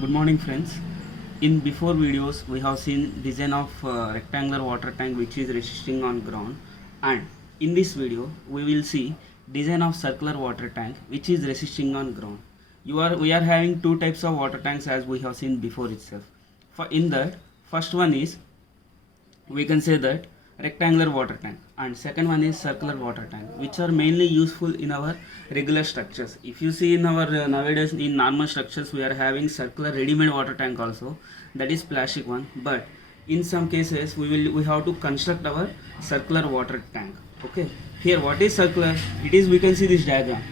Good morning friends. In before videos we have seen design of rectangular water tank which is resisting on ground, and in this video we will see design of circular water tank which is resisting on ground. We are having two types of water tanks as we have seen before itself. For in that first one is, we can say that, rectangular water tank, and second one is circular water tank, which are mainly useful in our regular structures. If you see in our nowadays in normal structures we are having circular ready-made water tank also, that is plastic one, but in some cases we have to construct our circular water tank. Okay, here what is circular? It is, we can see this diagram.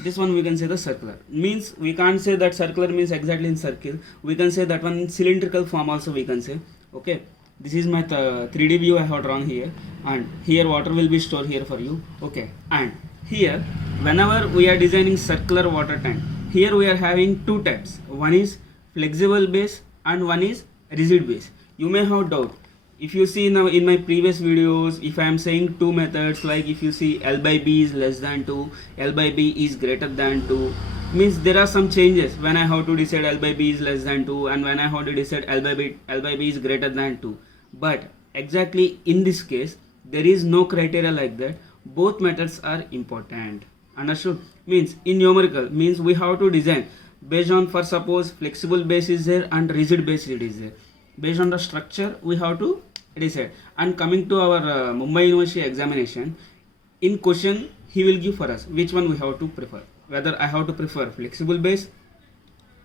This one we can say the circular, means we can't say that circular means exactly in circle, we can say that one in cylindrical form also we can say. Okay, this is my 3D view I have drawn here, and here water will be stored here for you. Okay, and here whenever we are designing circular water tank, here we are having two types, one is flexible base and one is rigid base. You may have doubt, if you see now in my previous videos, if I am saying two methods, like if you see L by B is less than 2, L by B is greater than 2, means there are some changes when I have to decide L by B is less than 2 and when I have to decide L by B is greater than 2. But exactly in this case there is no criteria like that, both methods are important. Understood? Means in numerical, means we have to design based on, for suppose flexible base is there and rigid base it is there, based on the structure we have to decide. And coming to our Mumbai University examination, in question he will give for us which one we have to prefer, whether I have to prefer flexible base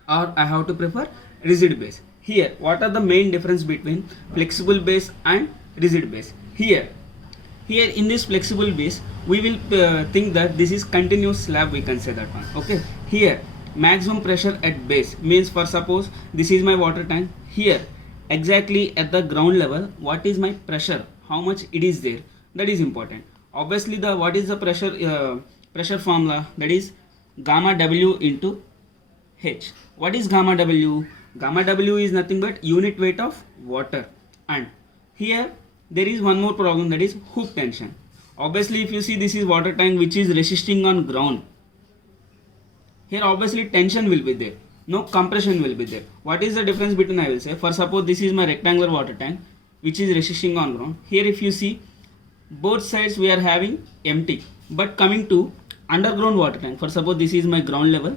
or I have to prefer rigid base. Here what are the main difference between flexible base and rigid base? Here in this flexible base we will think that this is continuous slab, we can say that one. Okay, here maximum pressure at base, means for suppose this is my water tank, here exactly at the ground level what is my pressure, how much it is there, that is important. Obviously the what is the pressure formula, that is gamma W into H. What is gamma W? Gamma W is nothing but unit weight of water. And here there is one more problem, that is hoop tension. Obviously if you see this is water tank which is resisting on ground, here obviously tension will be there, no compression will be there. What is the difference between, I will say, for suppose this is my rectangular water tank which is resisting on ground. Here if you see both sides we are having empty, but coming to underground water tank, for suppose this is my ground level.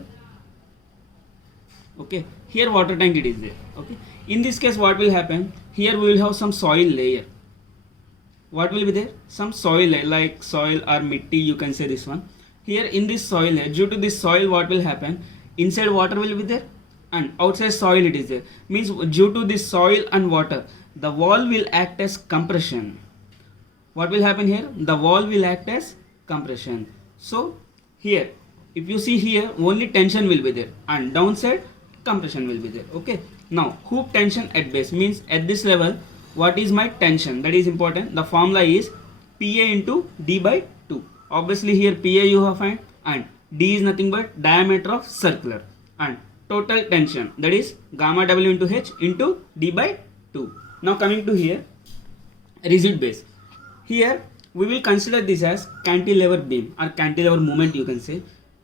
Okay, here water tank it is there. Okay, in this case what will happen, here we will have some soil layer. What will be there? Some soil layer, like soil or mitti, you can say this one. Here in this soil layer, due to this soil what will happen, inside water will be there and outside soil it is there, means due to this soil and water the wall will act as compression. What will happen here? The wall will act as compression. So here if you see, here only tension will be there and downside compression will be there. Okay, now hoop tension at base, means at this level what is my tension, that is important. The formula is PA into D by 2. Obviously here PA you have find, and D is nothing but diameter of circular, and total tension, that is gamma W into H into D by 2. Now coming to here rigid base, here we will consider this as cantilever beam or cantilever moment, you can say.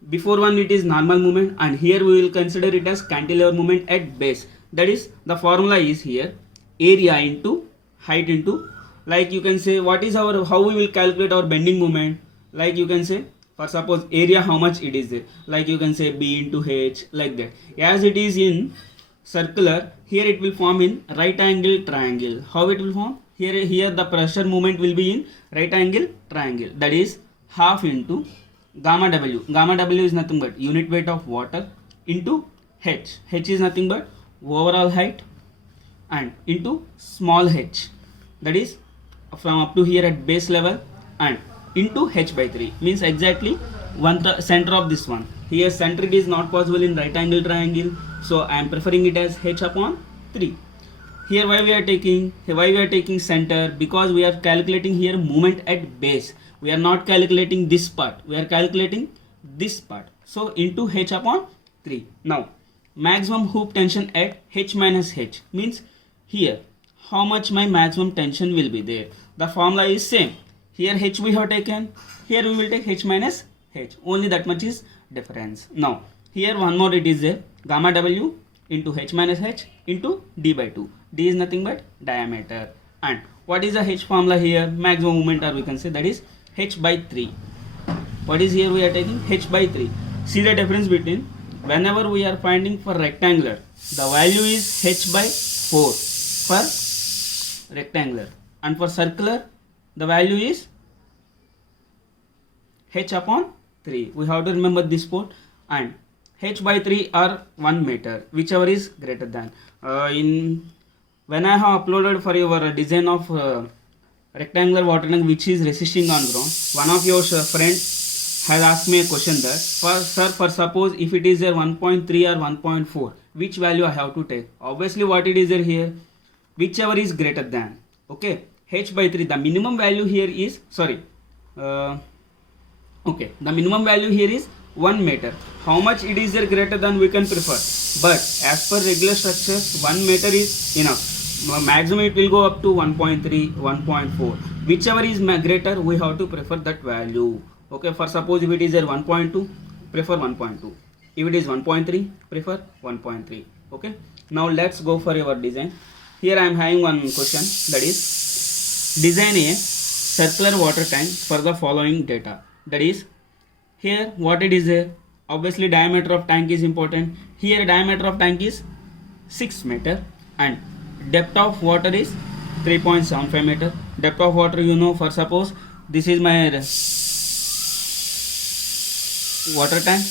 Before one it is normal moment, and here we will consider it as cantilever moment at base. That is, the formula is here area into height into, like you can say, what is our, how we will calculate our bending moment, like you can say, for suppose area how much it is there, like you can say B into H, like that. As it is in circular, here it will form in right angle triangle. How it will form? Here the pressure movement will be in right angle triangle, that is half into gamma W. Gamma W is nothing but unit weight of water into H. H is nothing but overall height, and into small h, that is from up to here at base level, and into H by 3, means exactly one center of this one. Here center is not possible in right angle triangle, so I am preferring it as H upon 3. Here why we are taking center, because we are calculating here moment at base. We are not calculating this part, we are calculating this part. So into H upon 3. Now maximum hoop tension at H minus H, means here how much my maximum tension will be there. The formula is same. Here H we have taken, here we will take H minus h. Only that much is difference. Now here one more it is there, gamma w into h minus h into d by 2. D is nothing but diameter. And what is the h formula here? Maximum moment, or we can say that is h by 3. What is here we are taking? H by 3. See the difference between, whenever we are finding for rectangular, the value is h by 4 for rectangular, and for circular the value is h upon 3. We have to remember this part. And h by 3 or 1 meter, whichever is greater than. When I have uploaded for your design of rectangular water tank which is resisting on ground, one of your friends has asked me a question that, for suppose if it is a 1.3 or 1.4, which value I have to take? Obviously what it is there here, whichever is greater than. Okay, h by 3, the minimum value here is, the minimum value here is 1 meter. How much it is there greater than we can prefer, but as per regular structures 1 meter is enough. Maximum it will go up to 1.3, 1.4. Whichever is greater, we have to prefer that value. Okay, for suppose if it is a 1.2, prefer 1.2. If it is 1.3, prefer 1.3. Okay, now let's go for your design. Here I am having one question, that is design a circular water tank for the following data. That is, here what it is there, obviously diameter of tank is important. Here diameter of tank is 6 meter and depth of water is 3.75 meter. Depth of water, you know, for suppose this is my water tank,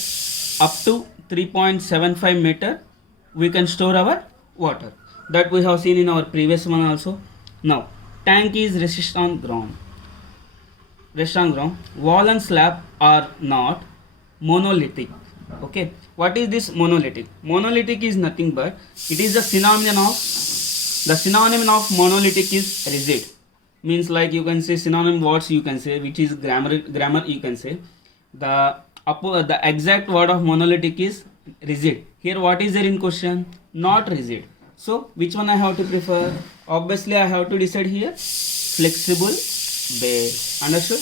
up to 3.75 meter we can store our water. That we have seen in our previous one also. Now tank is rest on ground. Wall and slab are not monolithic. Okay, what is this monolithic? Monolithic is nothing but, it is the synonym of monolithic is rigid. Means like you can say synonym words you can say, which is grammar you can say. The exact word of monolithic is rigid. Here what is there in question? Not rigid. So which one I have to prefer? Obviously I have to decide here flexible base. Understood?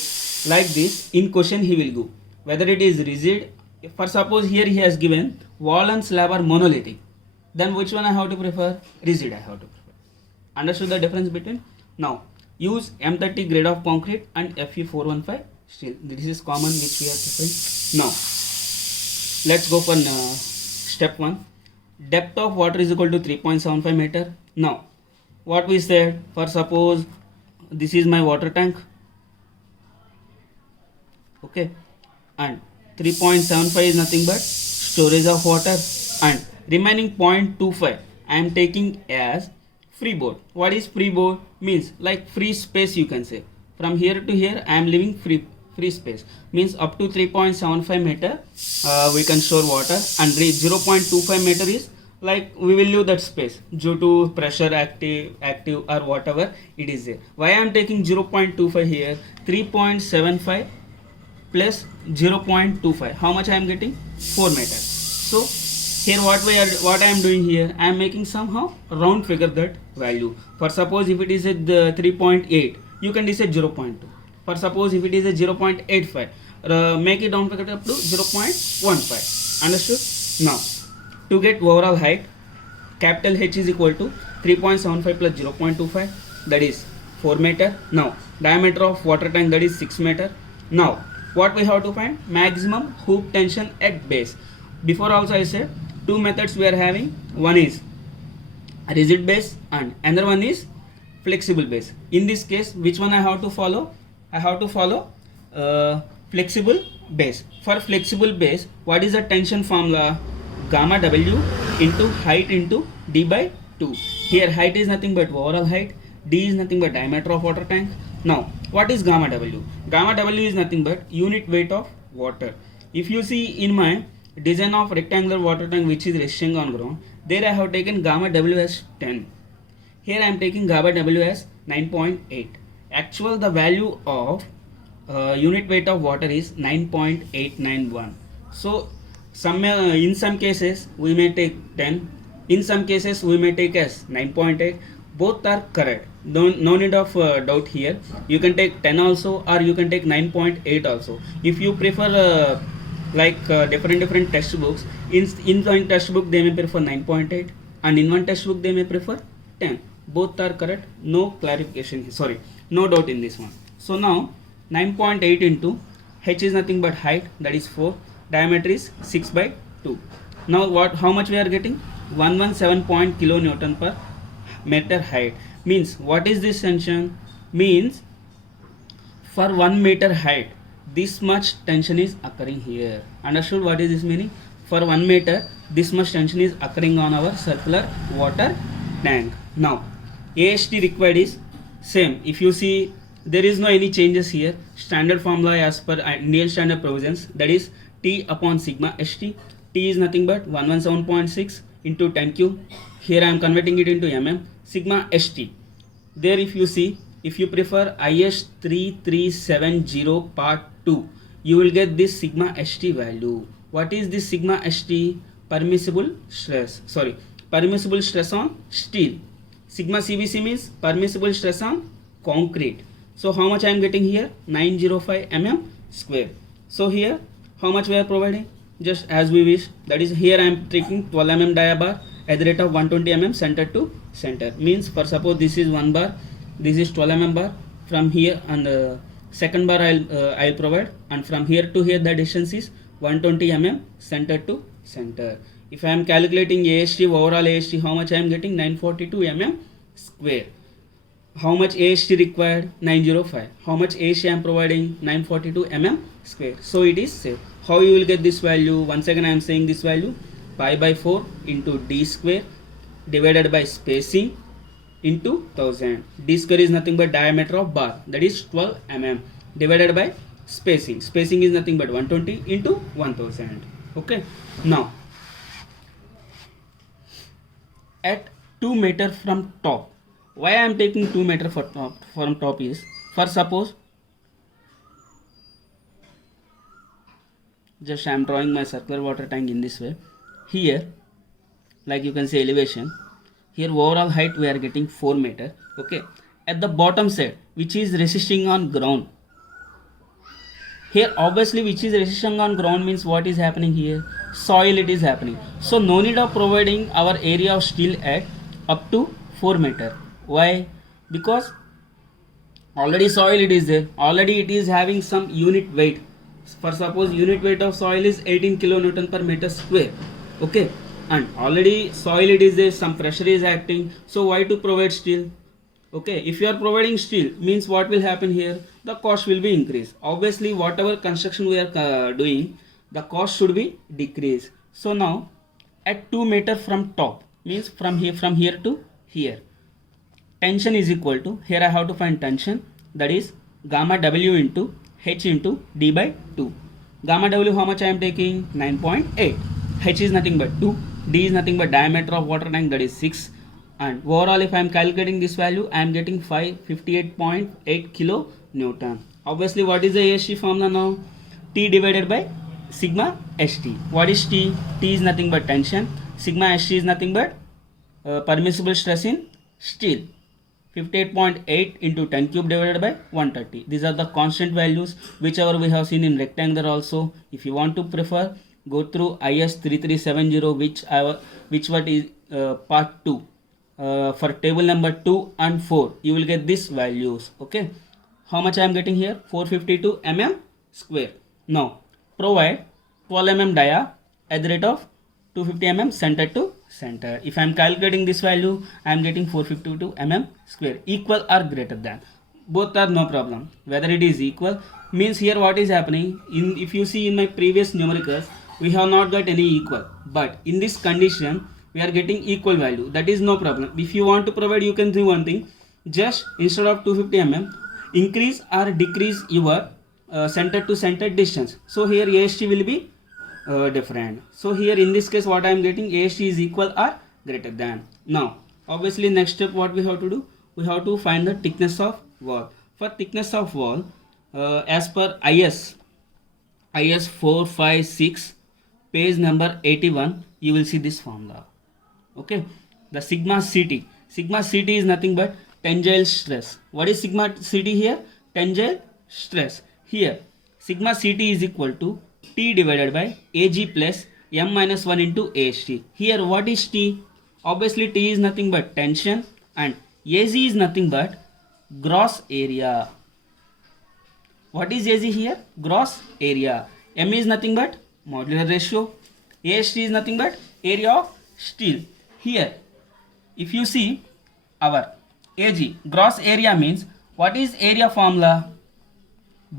Like this in question he will go whether it is rigid. For suppose here he has given wall and slab are monolithic, then which one I have to prefer? Rigid I have to prefer. Understood the difference between? Now use M30 grade of concrete and Fe415 steel. This is common which we are preferring. Now let's go for step 1. Depth of water is equal to 3.75 meter. Now what we said, for suppose this is my water tank, okay, and 3.75 is nothing but storage of water, and remaining 0.25 I am taking as freeboard. What is freeboard? Means like free space you can say. From here to here I am leaving free space. Means up to 3.75 meter we can store water, and 0.25 meter is like we will leave that space due to pressure, active or whatever it is there. Why I am taking 0.25 here? 3.75 plus 0.25, how much I am getting? 4 meters. So here what I am doing here, I am making somehow round figure that value. For suppose if it is at the 3.8, you can decide 0.2. For suppose if it is a 0.85, make it down figure up to 0.15. Understood? Now to get overall height, capital H is equal to 3.75 plus 0.25, that is 4 meter. Now diameter of water tank, that is 6 meter. Now what we have to find? Maximum hoop tension at base. Before also I said two methods we are having. One is rigid base and another one is flexible base. In this case which one I have to follow? I have to follow flexible base. For flexible base, what is the tension formula? Gamma W into height into D by 2. Here height is nothing but overall height, D is nothing but diameter of water tank. Now what is gamma W? Gamma W is nothing but unit weight of water. If you see in my design of rectangular water tank which is resting on ground, there I have taken gamma W as 10. Here I am taking gamma W as 9.8. Actual the value of unit weight of water is 9.891. So in some cases we may take 10, in some cases we may take as 9.8. both are correct. No need of doubt here. You can take 10 also, or you can take 9.8 also. If you prefer different textbooks, in one textbook they may prefer 9.8, and in one textbook they may prefer 10. Both are correct. No clarification, sorry, no doubt in this one. So now 9.8 into h is nothing but height, that is 4, diameter is 6 by 2. Now how much we are getting? 117 kilonewton per meter height. Means what is this tension? Means for 1 meter height, this much tension is occurring here. Understood what is this meaning? For 1 meter, this much tension is occurring on our circular water tank. Now AST required is same. If you see, there is no any changes here. Standard formula as per Indian standard provisions, that is T upon sigma ST. T is nothing but 117.6 into 10 cube. Here I am converting it into mm. Sigma ST. There if you see, if you prefer IS 3370 part 2, you will get this sigma ST value. What is this sigma ST? Permissible stress. Sorry, permissible stress on steel. Sigma CBC means permissible stress on concrete. So how much I am getting here? 905 mm square. So here how much we are providing? Just as we wish. That is, here I am taking 12 mm dia bar at the rate of 120 mm center to center. Means for suppose this is 1 bar, this is 12 mm bar. From here and the second bar I'll provide, and from here to here the distance is 120 mm center to center. If I am calculating AST, overall AST, how much I am getting? 942 mm square. How much AST required? 905. How much AST I am providing? 942 mm square. So it is safe. How you will get this value? Once again I am saying this value, pi by 4 into d square divided by spacing into 1000. D square is nothing but diameter of bar, that is 12 mm, divided by spacing. Spacing is nothing but 120 into 1000. Okay. Now at 2 meter from top, why I am taking 2 meter from top is, for suppose, just I am drawing my circular water tank in this way. Here, like you can see elevation, here overall height we are getting 4 meter. Okay. At the bottom side, which is resisting on ground, here obviously which is resisting on ground means what is happening here? Soil it is happening. So no need of providing our area of steel at up to 4 meter. Why? Because already soil it is there, already it is having some unit weight. For suppose unit weight of soil is 18 kilonewton per meter square. Okay, and already soil it is there, some pressure is acting. So why to provide steel? Okay, if you are providing steel, means what will happen here? The cost will be increased. Obviously whatever construction we are doing, the cost should be decreased. So now at 2 meter from top, means from here to here, tension is equal to, here I have to find tension, that is gamma W into H into D by 2. Gamma W how much I am taking? 9.8. H is nothing but 2. D is nothing but diameter of water tank, that is 6. And overall if I am calculating this value, I am getting 558.8 kilo Newton. Obviously what is the AST formula now? T divided by sigma ST. What is T? T is nothing but tension. Sigma ST is nothing but permissible stress in steel. 58.8 into 10 cube divided by 130. These are the constant values whichever we have seen in rectangular also. If you want to prefer, go through IS 3370 which what is part 2. For table number 2 and 4 you will get these values. Okay, how much I am getting here? 452 mm square. Now provide 12 mm dia at the rate of 250 mm center to center. If I am calculating this value, I am getting 452 mm square. Equal or greater than, both are no problem. Whether it is equal means here what is happening, if you see in my previous numericals, we have not got any equal, but in this condition we are getting equal value. That is no problem. If you want to provide, you can do one thing, just instead of 250 mm, increase or decrease your center to center distance. So here AST will be different. So here in this case what I am getting, AST is equal or greater than. Now obviously next step what we have to do, we have to find the thickness of wall. For thickness of wall, as per IS 456 page number 81, you will see this formula. Okay, the sigma CT Sigma Ct is nothing but tensile stress. What is sigma Ct here? Tensile stress. Here sigma Ct is equal to T divided by Ag plus m minus 1 into AST. Here what is T? Obviously T is nothing but tension and Az is nothing but gross area. What is Az here? Gross area. M is nothing but modular ratio. AST is nothing but area of steel. Here if you see our Ag, gross area means what is area formula?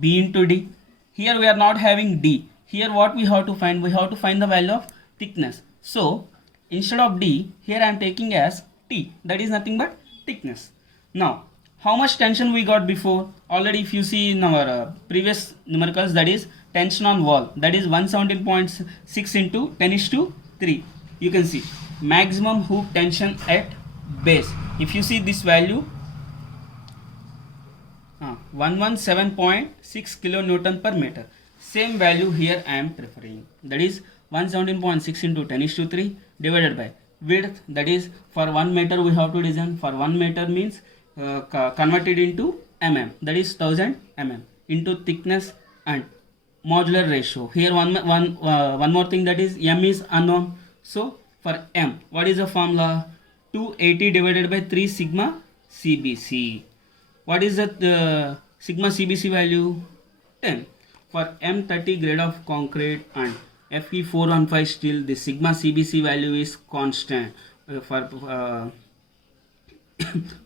B into D. Here we are not having D. Here what we have to find? We have to find the value of thickness. So instead of D, here I am taking as T. That is nothing but thickness. Now how much tension we got before? Already if you see in our previous numericals, that is tension on wall, that is 117.6 into 10 is to 3. You can see maximum hook tension at base. If you see this value, 117.6 kilonewton per meter. Same value here I am preferring. That is 117.6 into 10 is to 3 divided by width. That is for 1 meter we have to design. For 1 meter means converted into mm. That is 1000 mm into thickness and modular ratio. Here one more thing, that is m is unknown. So for m, what is the formula? 280 divided by 3 sigma CBC. What is the sigma CBC value? 10. For M30 grade of concrete and Fe415 steel, the sigma CBC value is constant.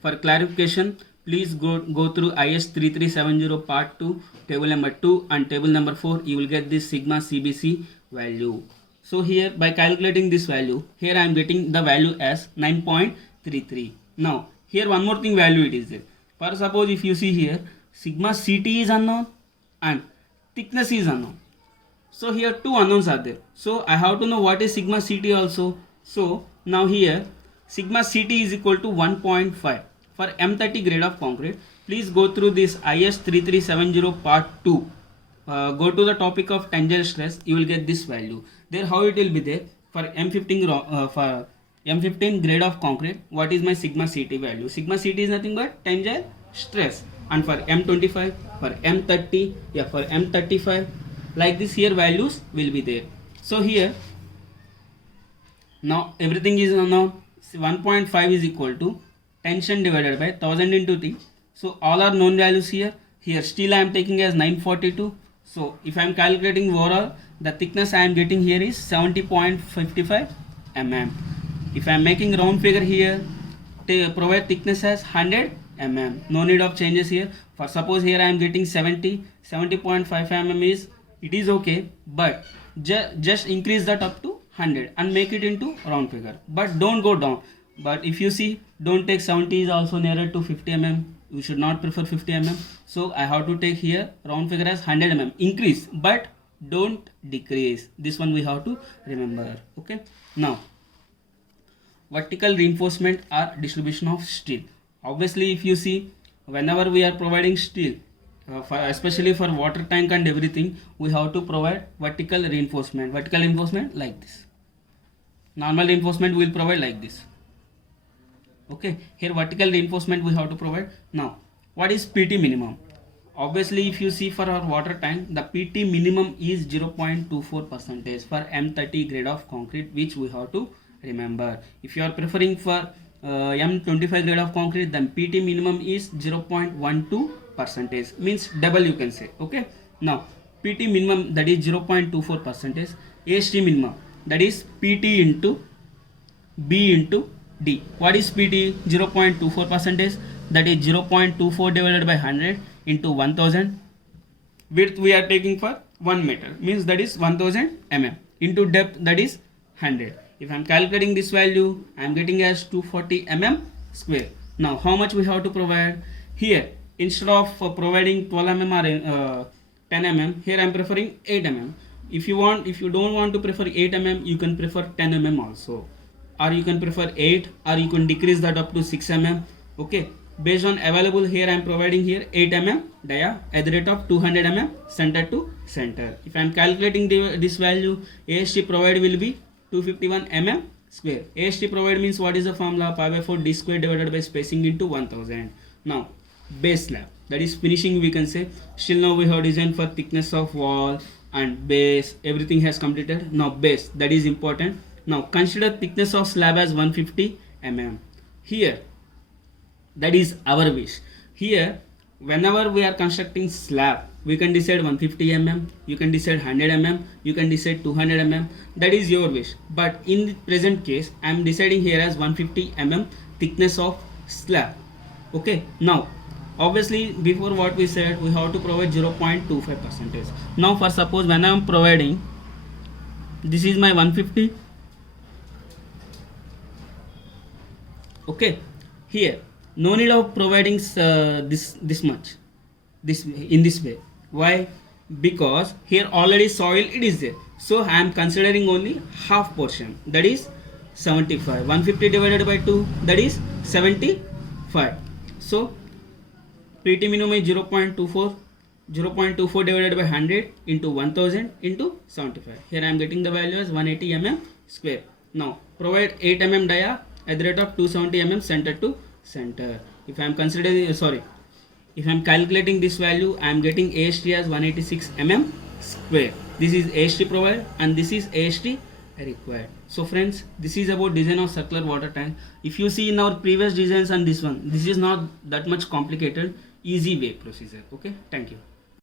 For clarification, please go through IS 3370 part 2, table number 2 and table number 4. You will get this sigma CBC value. So here by calculating this value, here I am getting the value as 9.33. Now here one more thing value it is there. For suppose if you see here, sigma Ct is unknown and thickness is unknown. So here two unknowns are there. So I have to know what is sigma Ct also. So now here sigma Ct is equal to 1.5 for M30 grade of concrete. Please go through this IS 3370 part 2. Go to the topic of tensile stress. You will get this value. There how it will be there for M15 grade of concrete. What is my sigma Ct value? Sigma Ct is nothing but tensile stress. And for M25, for M30, for M35, like this here values will be there. So here now everything is unknown. 1.5 is equal to tension divided by 1000 into T. So all are known values here. Here steel I am taking as 942. So if I am calculating overall, the thickness I am getting here is 70.55 mm. If I am making round figure here, provide thickness as 100 mm. No need of changes here. For suppose here I am getting 70.5 mm is, it is okay, but just increase that up to 100 and make it into round figure, but don't go down. But if you see, don't take 70 is also nearer to 50 mm. You should not prefer 50 mm. So I have to take here round figure as 100 mm. Increase but don't decrease. This one we have to remember. Okay. Now vertical reinforcement or distribution of steel. Obviously if you see, whenever we are providing steel, especially for water tank and everything, we have to provide vertical reinforcement. Vertical reinforcement like this. Normal reinforcement we will provide like this. Okay, here vertical reinforcement we have to provide. Now what is PT minimum? Obviously if you see for our water tank, the PT minimum is 0.24% for M30 grade of concrete, which we have to remember. If you are preferring for M25 grade of concrete, then PT minimum is 0.12%, means double you can say. Okay, now PT minimum, that is 0.24%. AST minimum, that is PT into B into D. What is PT? 0.24%, that is 0.24 divided by 100 into 1000. Width we are taking for 1 meter, means that is 1000 mm, into depth, that is 100. If I am calculating this value, I am getting as 240 mm square. Now how much we have to provide? Here instead of providing 12 mm or 10 mm, here I am preferring 8 mm. If you don't want to prefer 8 mm, you can prefer 10 mm also, or you can prefer 8, or you can decrease that up to 6 mm. Okay, based on available, here I am providing here 8 mm dia at the rate of 200 mm center to center. If I am calculating this value, AST provided will be 251 mm square. AST provided means what is the formula? Pi by 4 d square divided by spacing into 1000. Now base slab, that is finishing we can say. Still now we have designed for thickness of wall and base, everything has completed. Now base, that is important. Now consider thickness of slab as 150 mm. Here that is our wish. Here whenever we are constructing slab, we can decide 150 mm, you can decide 100 mm, you can decide 200 mm, that is your wish. But in the present case I am deciding here as 150 mm thickness of slab. Okay, now obviously before what we said, we have to provide 0.25 percentage. Now for suppose when I am providing, this is my 150. Okay, here no need of providing this much, this in this way. Why? Because here already soil it is there, so I am considering only half portion, that is 75. 150 divided by 2, that is 75. So pretty minimum is 0.24. 0.24 divided by 100 into 1000 into 75. Here I am getting the value as 180 mm square. Now provide 8 mm dia at the rate of 270 mm center to center. If I am considering, if I am calculating this value, I am getting AST as 186 mm square. This is AST provided and this is AST required. So friends, this is about design of circular water tank. If you see in our previous designs and this one, this is not that much complicated, easy way procedure. Okay, thank you.